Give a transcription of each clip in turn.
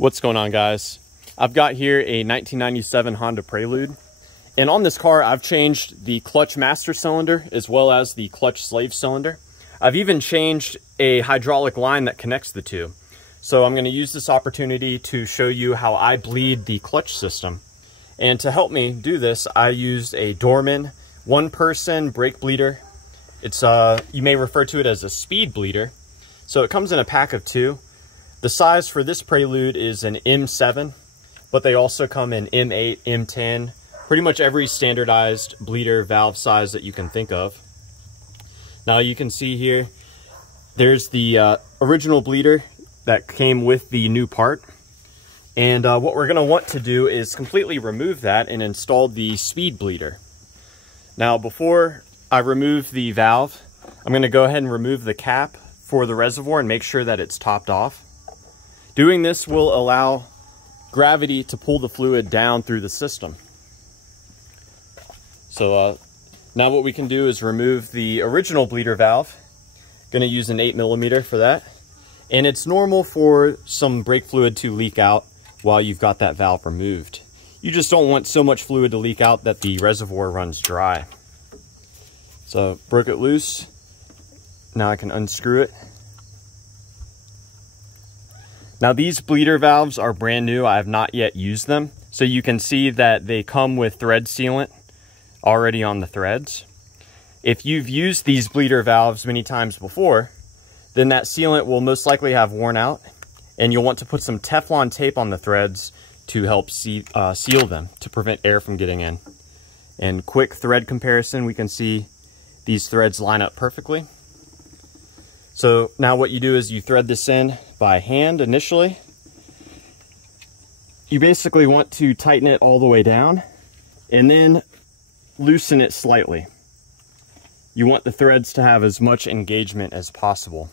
What's going on, guys? I've got here a 1997 Honda Prelude, and on this car I've changed the clutch master cylinder as well as the clutch slave cylinder. I've even changed a hydraulic line that connects the two. So I'm going to use this opportunity to show you how I bleed the clutch system. And to help me do this, I used a Dorman one-person brake bleeder. It's you may refer to it as a speed bleeder. So it comes in a pack of two. The size for this Prelude is an M7, but they also come in M8, M10, pretty much every standardized bleeder valve size that you can think of. Now you can see here, there's the original bleeder that came with the new part. And what we're gonna want to do is completely remove that and install the speed bleeder. Now, before I remove the valve, I'm gonna go ahead and remove the cap for the reservoir and make sure that it's topped off. Doing this will allow gravity to pull the fluid down through the system. So now what we can do is remove the original bleeder valve. Going to use an 8mm for that. And it's normal for some brake fluid to leak out while you've got that valve removed. You just don't want so much fluid to leak out that the reservoir runs dry. So broke it loose. Now I can unscrew it. Now these bleeder valves are brand new. I have not yet used them. So you can see that they come with thread sealant already on the threads. If you've used these bleeder valves many times before, then that sealant will most likely have worn out, and you'll want to put some Teflon tape on the threads to help seal them to prevent air from getting in. And quick thread comparison, we can see these threads line up perfectly. So now what you do is you thread this in by hand initially. You basically want to tighten it all the way down and then loosen it slightly. You want the threads to have as much engagement as possible.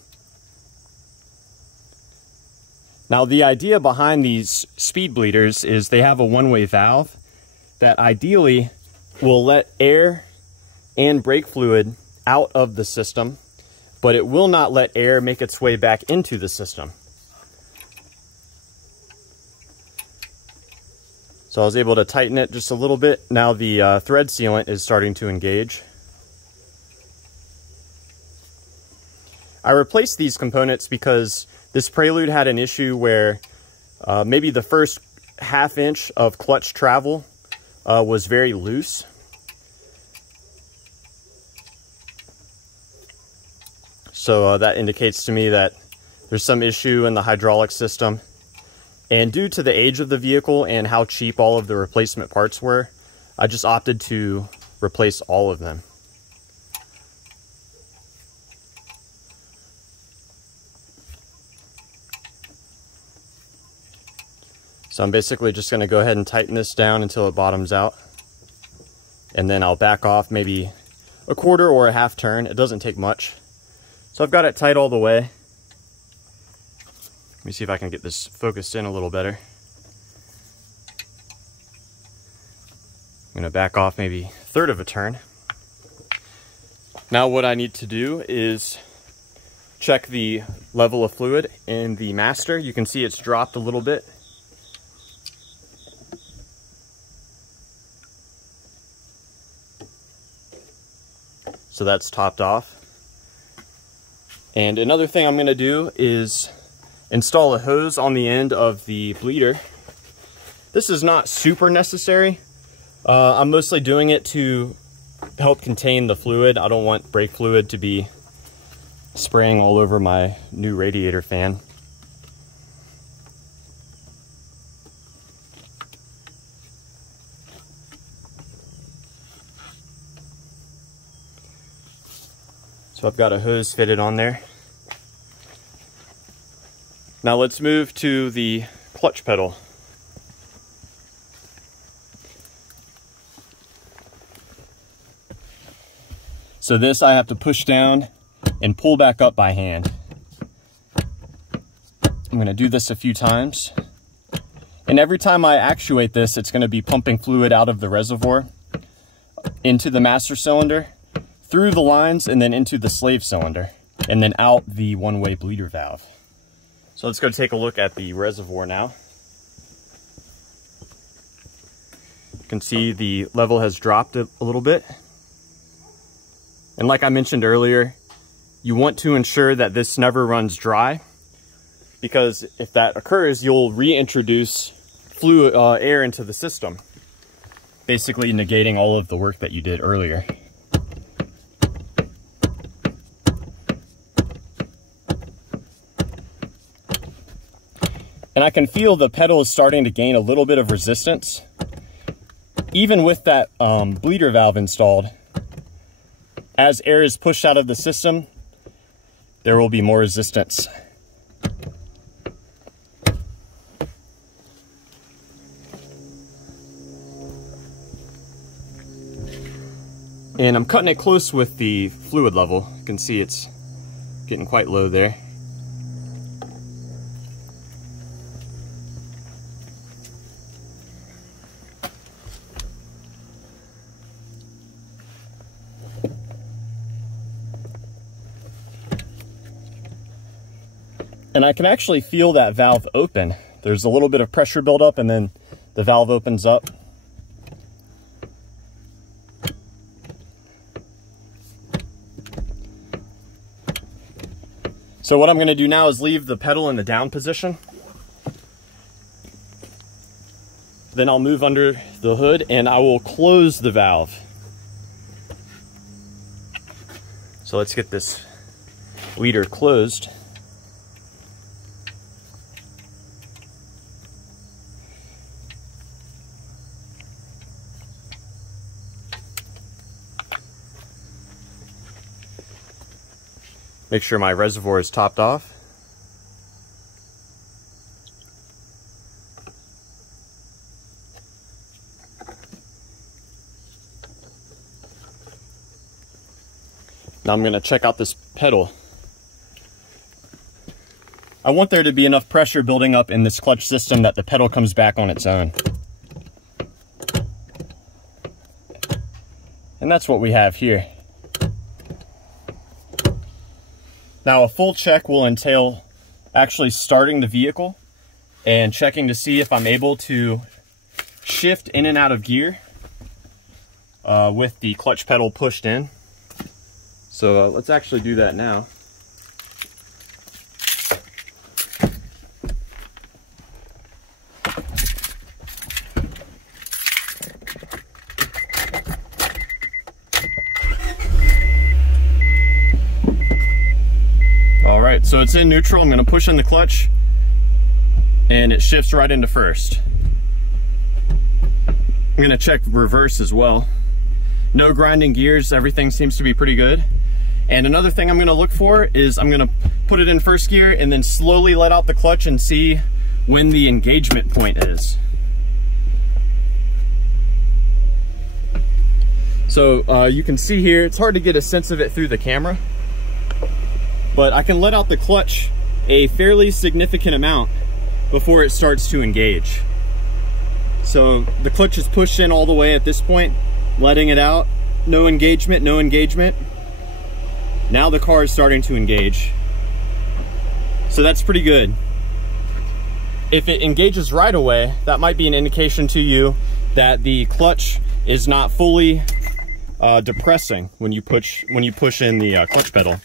Now the idea behind these speed bleeders is they have a one-way valve that ideally will let air and brake fluid out of the system, but it will not let air make its way back into the system. So I was able to tighten it just a little bit. Now the thread sealant is starting to engage. I replaced these components because this Prelude had an issue where maybe the first ½ inch of clutch travel was very loose. So that indicates to me that there's some issue in the hydraulic system. And due to the age of the vehicle and how cheap all of the replacement parts were, I just opted to replace all of them. So I'm basically just going to go ahead and tighten this down until it bottoms out. And then I'll back off maybe a quarter or a half turn. It doesn't take much. So I've got it tight all the way. Let me see if I can get this focused in a little better. I'm going to back off maybe a third of a turn. Now what I need to do is check the level of fluid in the master. You can see it's dropped a little bit. So that's topped off. And another thing I'm going to do is install a hose on the end of the bleeder. This is not super necessary. I'm mostly doing it to help contain the fluid. I don't want brake fluid to be spraying all over my new radiator fan. So I've got a hose fitted on there. Now let's move to the clutch pedal. So this I have to push down and pull back up by hand. I'm going to do this a few times. And every time I actuate this, it's going to be pumping fluid out of the reservoir into the master cylinder, through the lines, and then into the slave cylinder, and then out the one-way bleeder valve. So let's go take a look at the reservoir now. You can see the level has dropped a little bit. And like I mentioned earlier, you want to ensure that this never runs dry, because if that occurs, you'll reintroduce fluid air into the system, basically negating all of the work that you did earlier. And I can feel the pedal is starting to gain a little bit of resistance. Even with that bleeder valve installed, as air is pushed out of the system, there will be more resistance. And I'm cutting it close with the fluid level. You can see it's getting quite low there. And I can actually feel that valve open. There's a little bit of pressure buildup and then the valve opens up. So what I'm going to do now is leave the pedal in the down position. Then I'll move under the hood and I will close the valve. So let's get this leader closed. Make sure my reservoir is topped off. Now I'm going to check out this pedal. I want there to be enough pressure building up in this clutch system that the pedal comes back on its own. And that's what we have here. Now a full check will entail actually starting the vehicle and checking to see if I'm able to shift in and out of gear with the clutch pedal pushed in. So let's actually do that now. Alright, so it's in neutral. I'm going to push in the clutch and it shifts right into first. I'm going to check reverse as well. No grinding gears, everything seems to be pretty good. And another thing I'm going to look for is I'm going to put it in first gear and then slowly let out the clutch and see when the engagement point is. So you can see here, it's hard to get a sense of it through the camera, but I can let out the clutch a fairly significant amount before it starts to engage. So the clutch is pushed in all the way at this point, letting it out. No engagement, no engagement. Now the car is starting to engage. So that's pretty good. If it engages right away, that might be an indication to you that the clutch is not fully depressing when you push in the clutch pedal.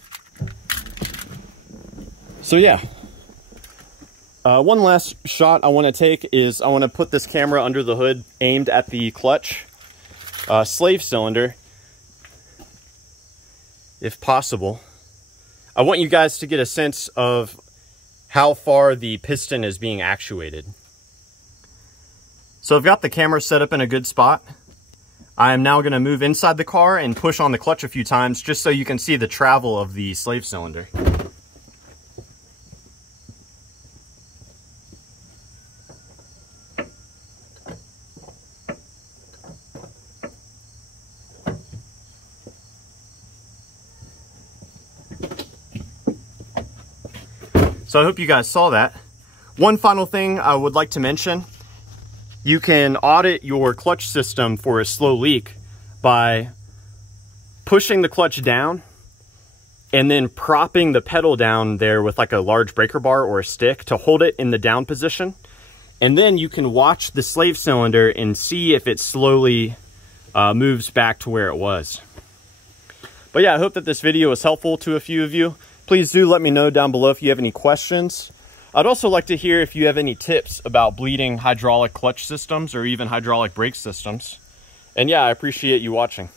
So yeah, one last shot I want to take is I want to put this camera under the hood aimed at the clutch slave cylinder, if possible. I want you guys to get a sense of how far the piston is being actuated. So I've got the camera set up in a good spot. I am now going to move inside the car and push on the clutch a few times just so you can see the travel of the slave cylinder. So I hope you guys saw that. One final thing I would like to mention, you can audit your clutch system for a slow leak by pushing the clutch down and then propping the pedal down there with like a large breaker bar or a stick to hold it in the down position. And then you can watch the slave cylinder and see if it slowly moves back to where it was. But yeah, I hope that this video was helpful to a few of you. Please do let me know down below if you have any questions. I'd also like to hear if you have any tips about bleeding hydraulic clutch systems or even hydraulic brake systems. And yeah, I appreciate you watching.